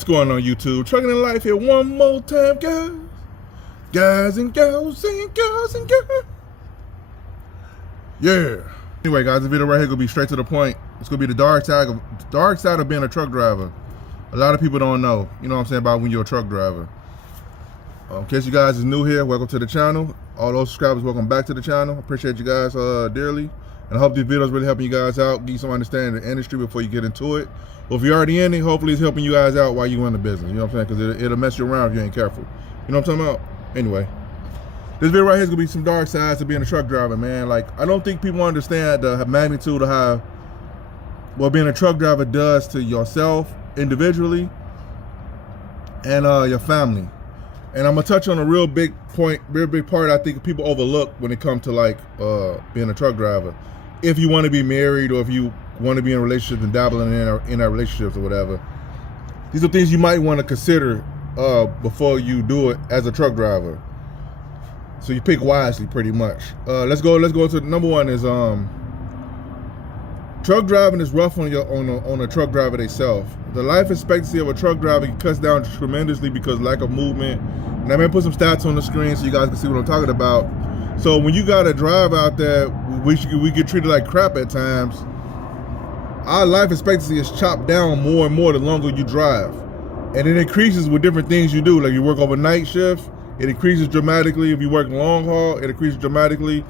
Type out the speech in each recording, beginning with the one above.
What's going on, YouTube? Trucking in Life here one more time, guys. Guys and girls and girls and girls. Yeah. Anyway, guys, the video right here gonna be straight to the point. It's gonna be the dark side of being a truck driver. A lot of people don't know, you know what I'm saying, about when you're a truck driver. In case you guys is new here, welcome to the channel. All those subscribers, welcome back to the channel. Appreciate you guys dearly. And I hope these videos really helping you guys out, give you some understanding of the industry before you get into it. Well, if you're already in it, hopefully it's helping you guys out while you in the business. You know what I'm saying? Because it'll mess you around if you ain't careful. You know what I'm talking about? Anyway, this video right here is gonna be some dark sides of being a truck driver, man. Like, I don't think people understand the magnitude of how what being a truck driver does to yourself individually and your family. And I'm gonna touch on a real big point, real big part I think people overlook when it comes to like being a truck driver. If you want to be married or if you want to be in relationships and dabbling in our relationships or whatever, these are things you might want to consider before you do it as a truck driver. So you pick wisely, pretty much. Let's go to number one is truck driving is rough on a truck driver themselves. The life expectancy of a truck driver cuts down tremendously because lack of movement. And I'm gonna put some stats on the screen so you guys can see what I'm talking about. So when you got to drive out there, we get treated like crap at times. Our life expectancy is chopped down more and more the longer you drive. And it increases with different things you do. Like you work overnight shift, it increases dramatically. If you work long haul, it increases dramatically.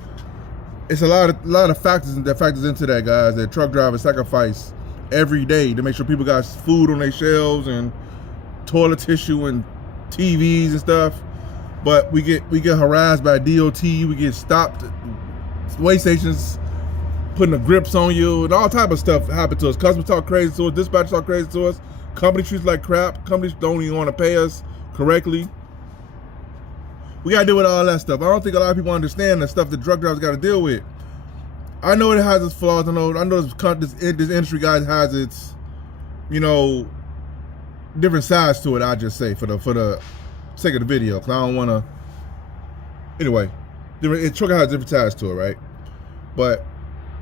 It's a lot of factors that factors into that, guys, that truck drivers sacrifice every day to make sure people got food on their shelves and toilet tissue and TVs and stuff. But we get harassed by DOT, we get stopped at way stations, putting the grips on you, and all type of stuff happen to us. Customers talk crazy to us, dispatchers talk crazy to us, company treats us like crap, companies don't even want to pay us correctly. We gotta deal with all that stuff. I don't think a lot of people understand the stuff that truck drivers gotta deal with. I know it has its flaws. I know this industry, guys, has its, you know, different sides to it. I just say for the sake of the video, because I don't want to. Anyway, truck has different sides to it, right? But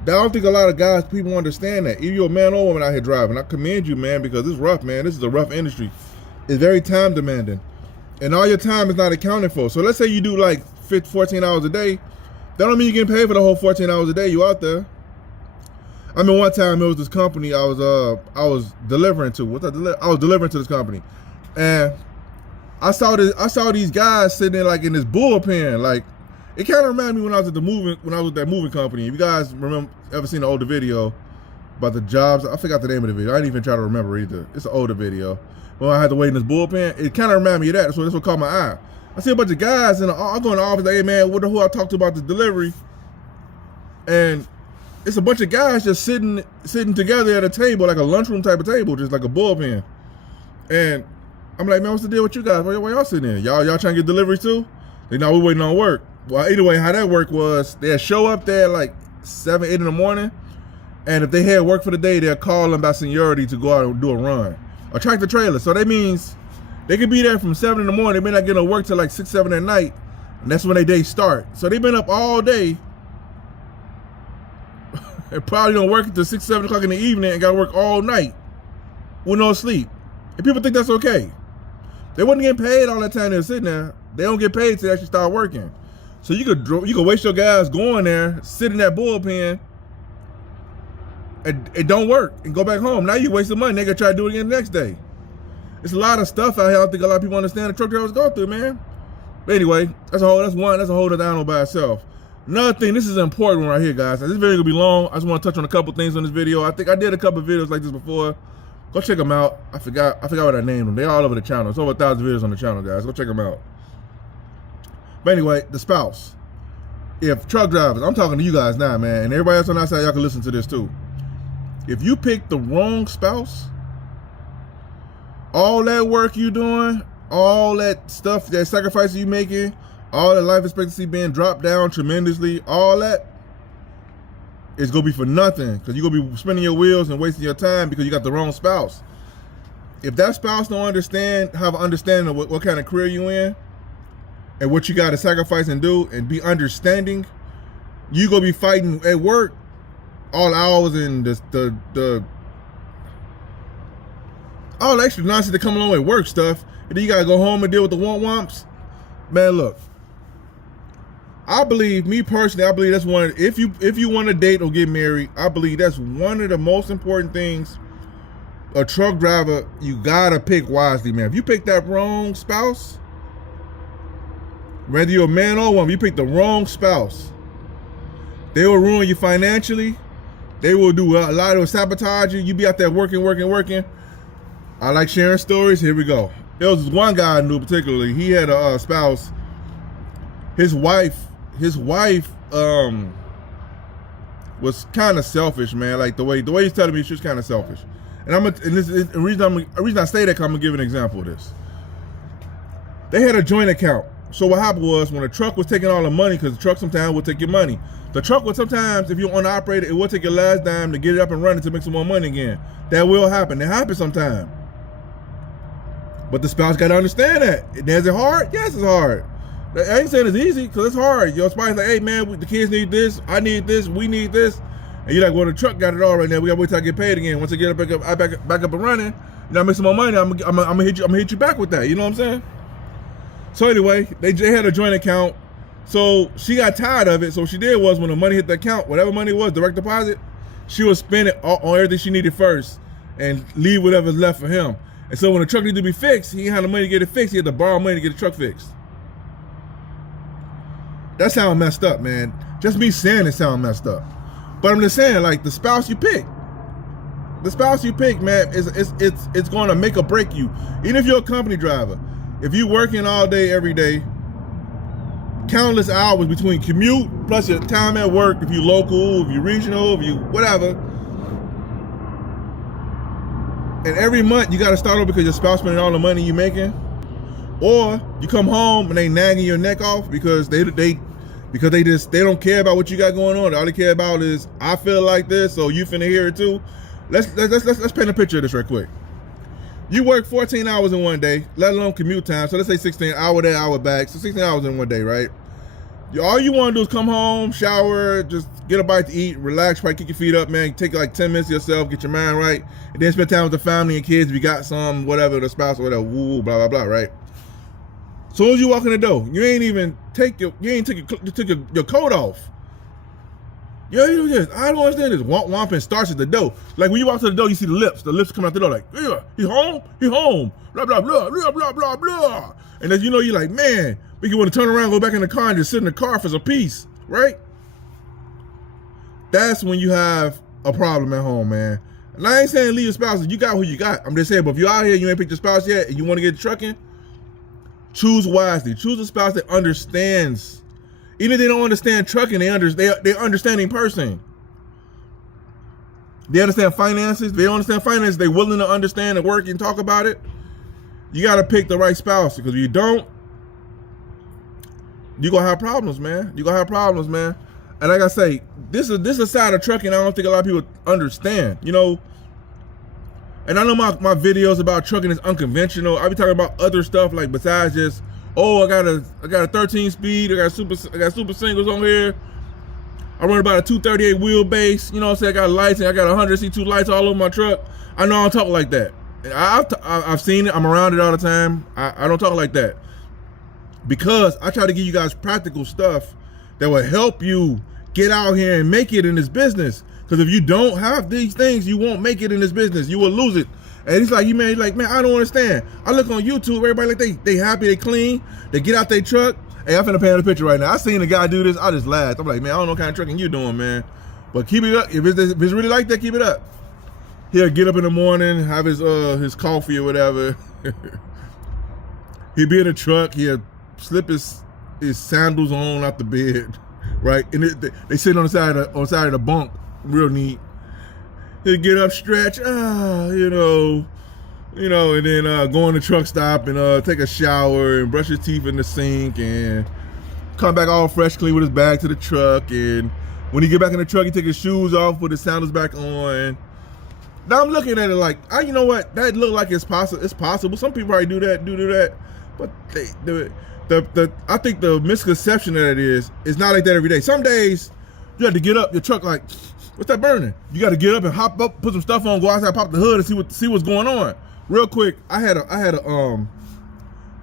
I don't think a lot of people understand that. If you're a man or woman out here driving, I commend you, man, because it's rough, man. This is a rough industry. It's very time demanding. And all your time is not accounted for. So let's say you do like 14 hours a day. That don't mean you're getting paid for the whole 14 hours a day you out there. I mean, one time it was this company I was delivering to. I was delivering to this company, and I saw these guys sitting there like in this bullpen. Like, it kind of reminded me when I was at that moving company. If you guys ever seen the older video about the jobs, I forgot the name of the video. I didn't even try to remember either. It's an older video. When I had to wait in this bullpen, it kind of reminded me of that. So that's what caught my eye. I see a bunch of guys, and I go in the office like, hey man, who I talked to about the delivery, and it's a bunch of guys just sitting together at a table, like a lunchroom type of table, just like a bullpen. And I'm like, man, what's the deal with you guys? Why y'all sitting there? Y'all trying to get deliveries too? They know we waiting on work. Well, anyway, how that worked was they'd show up there like 7, 8 in the morning, and if they had work for the day, they'll call them by seniority to go out and do a run. A tractor trailer. So that means they could be there from 7 in the morning. They may not get to work till like 6, 7 at night, and that's when their day start. So they've been up all day. They're probably gonna work until 6, 7 o'clock in the evening and gotta work all night with no sleep. And people think that's okay. They wasn't getting paid all that time they were sitting there. They don't get paid till they actually start working. So you could waste your gas going there, sit in that bullpen, and it don't work, and go back home. Now you wasting money. They gonna try to do it again the next day. It's a lot of stuff out here I don't think a lot of people understand the truck drivers go through, man. But anyway, that's a whole other animal by itself. Another thing, this is an important one right here, guys. Now, this video gonna be long. I just want to touch on a couple things on this video. I think I did a couple videos like this before. Go check them out. I forgot what I named them. They're all over the channel. It's over 1,000 videos on the channel, guys. Go check them out. But anyway, the spouse. If truck drivers, I'm talking to you guys now, man, and everybody else on the outside, y'all can listen to this too. If you pick the wrong spouse, all that work you doing, all that stuff, that sacrifice you making, all that life expectancy being dropped down tremendously, all that is gonna be for nothing, because you're gonna be spinning your wheels and wasting your time because you got the wrong spouse. If that spouse don't have an understanding of what kind of career you in and what you gotta sacrifice and do and be understanding, you gonna be fighting at work all hours and all the extra nonsense that come along with work stuff, and then you gotta go home and deal with the womps. Man, look, I believe, me personally, I believe that's one. If you want to date or get married, I believe that's one of the most important things. A truck driver, you gotta pick wisely, man. If you pick that wrong spouse, whether you're a man or woman, you pick the wrong spouse, they will ruin you financially. They will do a lot of sabotage you. You be out there working. I like sharing stories. Here we go. There was one guy I knew particularly. He had a spouse. His wife was kind of selfish, man. Like the way he's telling me, she was kind of selfish. And the reason I say that, 'cause I'm gonna give an example of this. They had a joint account. So what happened was, when the truck was taking all the money, because the truck sometimes will take your money. The truck would sometimes, if you're on the operator, it will take your last dime to get it up and running to make some more money again. That will happen. It happens sometimes. But the spouse got to understand that. Is it hard? Yes, it's hard. I ain't saying it's easy, because it's hard. Your spouse is like, hey man, the kids need this, I need this, we need this. And you're like, well, the truck got it all right now. We got to wait till I get paid again. Once I get it back up and running, I make some more money. I'm gonna hit you back with that. You know what I'm saying? So anyway, they had a joint account. So she got tired of it. So what she did was, when the money hit the account, whatever money it was, direct deposit, she would spend it on everything she needed first and leave whatever's left for him. And so when the truck needed to be fixed, he had the money to get it fixed. He had to borrow money to get the truck fixed. That sound messed up, man. Just me saying it sound messed up. But I'm just saying, like, the spouse you pick, man, it's going to make or break you. Even if you're a company driver, if you're working all day, every day, countless hours between commute plus your time at work, if you're local, if you're regional, if you whatever, and every month you got to start over because your spouse spending all the money you making, or you come home and they nagging your neck off because they don't care about what you got going on. All they care about is, I feel like this, so you finna hear it too. Let's paint a picture of this right quick. You work 14 hours in one day, let alone commute time. So let's say 16 hour there, hour back. So 16 hours in one day, right? All you want to do is come home, shower, just get a bite to eat, relax, probably kick your feet up, man. Take like 10 minutes to yourself, get your mind right, and then spend time with the family and kids if you got some, whatever, the spouse or whatever, woo, blah, blah, blah, right? So as you walk in the door, you ain't took your coat off. Yeah, I don't understand this. Womp and starts at the door. Like when you walk to the door, you see the lips come out the door like, yeah, he home, blah, blah, blah, blah, blah, blah, blah. And as you know, you're like, man, we can want to turn around, go back in the car and just sit in the car for some peace, right? That's when you have a problem at home, man. And I ain't saying leave your spouse, you got who you got. I'm just saying, but if you're out here, you ain't picked your spouse yet, and you want to get trucking, choose wisely. Choose a spouse that understands. Even if they don't understand trucking, they're understanding person. They understand finances. They're willing to understand and work and talk about it. You got to pick the right spouse, because if you don't, you're going to have problems, man. And like I say, this is a side of trucking I don't think a lot of people understand, you know. And I know my videos about trucking is unconventional. I be talking about other stuff, like besides just, oh, I got a 13 speed, I got super singles on here. I run about a 238 wheelbase, you know what I'm saying? I got lights, and I got 100 C2 lights all over my truck. I know I don't talk like that. I've seen it, I'm around it all the time. I don't talk like that, because I try to give you guys practical stuff that will help you get out here and make it in this business. Because if you don't have these things, you won't make it in this business. You will lose it. And he's like, man, I don't understand. I look on YouTube, everybody like they happy, they clean, they get out their truck. Hey, I'm finna paint a picture right now. I seen a guy do this, I just laughed. I'm like, man, I don't know what kind of trucking you doing, man. But keep it up. If it's really like that, keep it up. He'll get up in the morning, have his coffee or whatever. He'll be in the truck, he'll slip his sandals on out the bed, right? And they sit on the side of the bunk, real neat. He'll get up, stretch, and then go in the truck stop and take a shower and brush his teeth in the sink and come back all fresh, clean with his bag to the truck. And when he get back in the truck, he take his shoes off, put his sandals back on. Now I'm looking at it like, you know what? That look like it's possible. It's possible. Some people already do that, but I think the misconception of that is, it's not like that every day. Some days you have to get up, your truck like, what's that burning? You got to get up and hop up, put some stuff on, go outside, pop the hood and see what's going on. real quick, I had a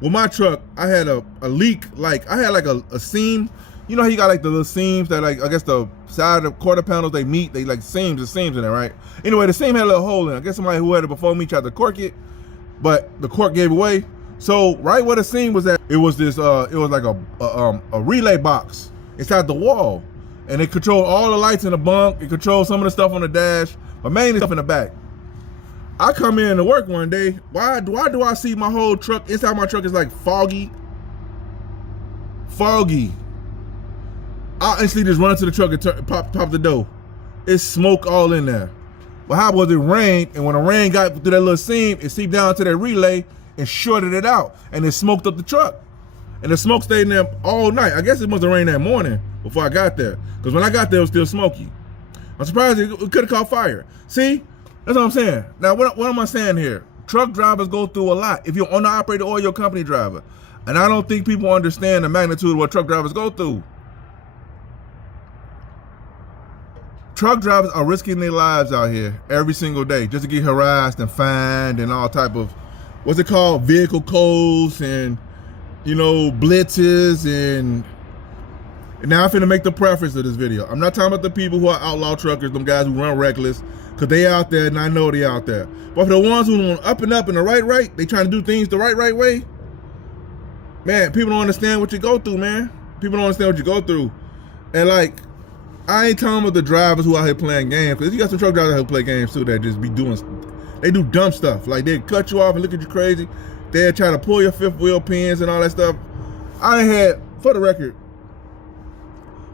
with my truck, I had a leak. Like I had like a seam. You know how you got like the little seams that like, I guess the side of the quarter panels they meet, they like seams in there, right? Anyway, the seam had a little hole in it. I guess somebody who had it before me tried to cork it, but the cork gave away. So right where the seam was at, it was this, it was like a relay box inside the wall. And it controlled all the lights in the bunk. It controlled some of the stuff on the dash, but mainly stuff in the back. I come in to work one day. Why do I see my whole truck, inside my truck is like foggy? Foggy. I instantly just run to the truck and pop the door. It's smoke all in there. But how was it rained? And when the rain got through that little seam, it seeped down to that relay and shorted it out. And it smoked up the truck. And the smoke stayed in there all night. I guess it must have rained that morning before I got there. Because when I got there, it was still smoky. I'm surprised it could have caught fire. See? That's what I'm saying. Now, what am I saying here? Truck drivers go through a lot. If you're owner operator or your company driver. And I don't think people understand the magnitude of what truck drivers go through. Truck drivers are risking their lives out here every single day just to get harassed and fined and all type of, what's it called, vehicle codes and, you know, blitzes. And now I'm finna make the preface of this video. I'm not talking about the people who are outlaw truckers, them guys who run reckless, because they out there and I know they out there. But for the ones who are up and up in the right, they trying to do things the right way, man, people don't understand what you go through, man. People don't understand what you go through. And like, I ain't talking about the drivers who out here playing games, because you got some truck drivers who play games too that just be doing, they do dumb stuff. Like they cut you off and look at you crazy. They'll try to pull your fifth wheel pins and all that stuff. I had, for the record,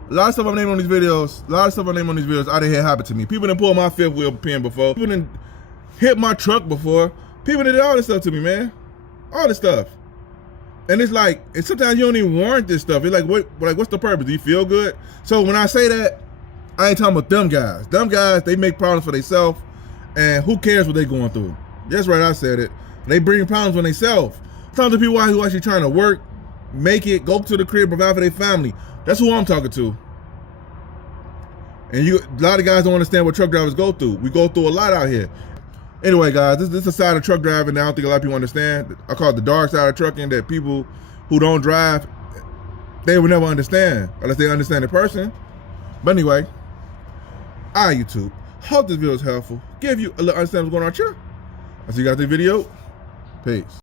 a lot of stuff I'm naming on these videos, I done had happen to me. People didn't pull my fifth wheel pin before. People didn't hit my truck before. People did all this stuff to me, man. All this stuff. And it's like, and sometimes you don't even warrant this stuff. It's like, what's the purpose? Do you feel good? So when I say that, I ain't talking about them guys. Them guys, they make problems for themselves, and who cares what they going through? That's right, I said it. They bring problems on themselves. I'm talking to people who actually trying to work, make it, go to the crib, provide for their family. That's who I'm talking to. And a lot of guys don't understand what truck drivers go through. We go through a lot out here. Anyway, guys, this is a side of truck driving that I don't think a lot of people understand. I call it the dark side of trucking, that people who don't drive, they will never understand unless they understand the person. But anyway, YouTube. Hope this video is helpful. Give you a little understanding what's going on here. I'll see you guys in the video. Peace.